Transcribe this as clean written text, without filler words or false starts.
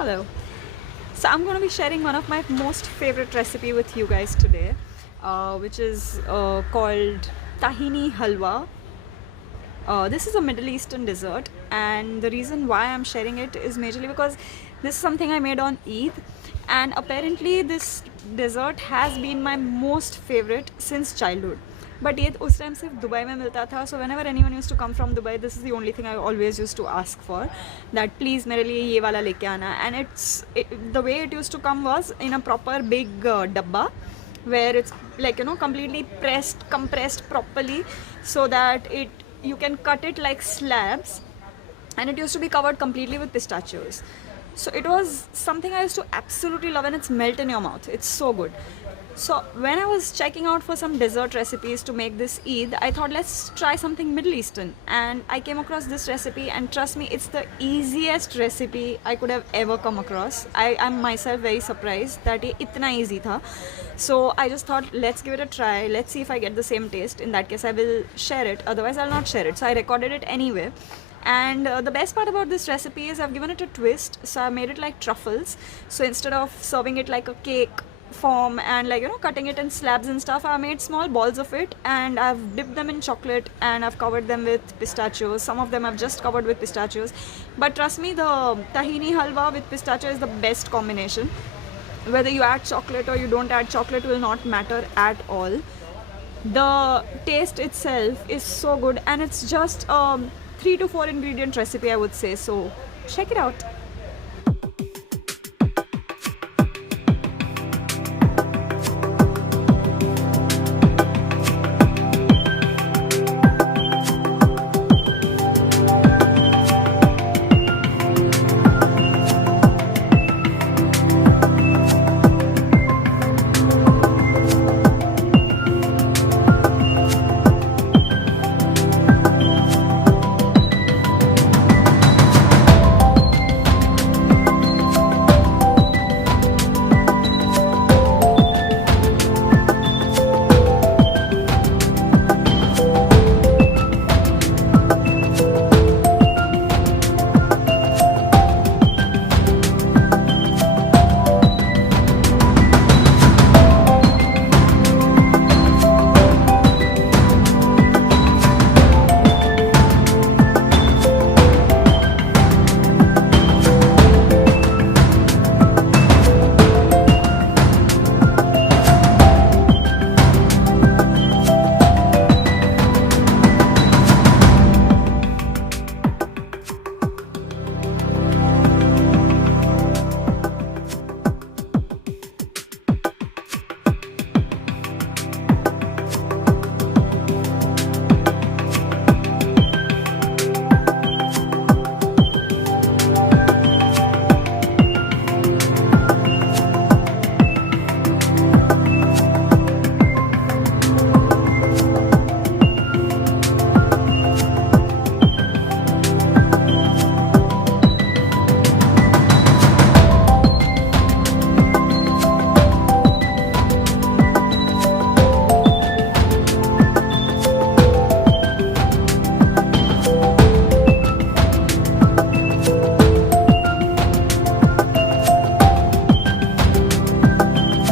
Hello. So I'm going to be sharing one of my most favorite recipe with you guys today, which is called Tahini Halva. This is a Middle Eastern dessert, and the reason why I'm sharing it is majorly because this is something I made on Eid, and apparently this dessert has been my most favorite since childhood. But ये उस time सिर्फ Dubai में मिलता था, so whenever anyone used to come from Dubai, this is the only thing I always used to ask for, that please मेरे लिए ये वाला लेके आना. And the way it used to come was in a proper big dabba, where it's like, completely compressed properly, so that you can cut it like slabs, and it used to be covered completely with pistachios. So it was something I used to absolutely love, and it's melt in your mouth. It's so good. So when I was checking out for some dessert recipes to make this Eid, I thought let's try something Middle Eastern, and I came across this recipe, and trust me, it's the easiest recipe I could have ever come across. I am myself very surprised that it itna easy tha. So I just thought let's give it a try, let's see if I get the same taste. In that case I will share it, otherwise I'll not share it. So I recorded it anyway. And the best part about this recipe is I've given it a twist. So I made it like truffles. So instead of serving it like a cake form and cutting it in slabs and stuff, I made small balls of it, and I've dipped them in chocolate, and I've covered them with pistachios. Some of them I've just covered with pistachios, but trust me, the tahini halwa with pistachio is the best combination. Whether you add chocolate or you don't add chocolate will not matter at all. The taste itself is so good, and it's just 3 to 4 ingredient recipe, I would say. So check it out.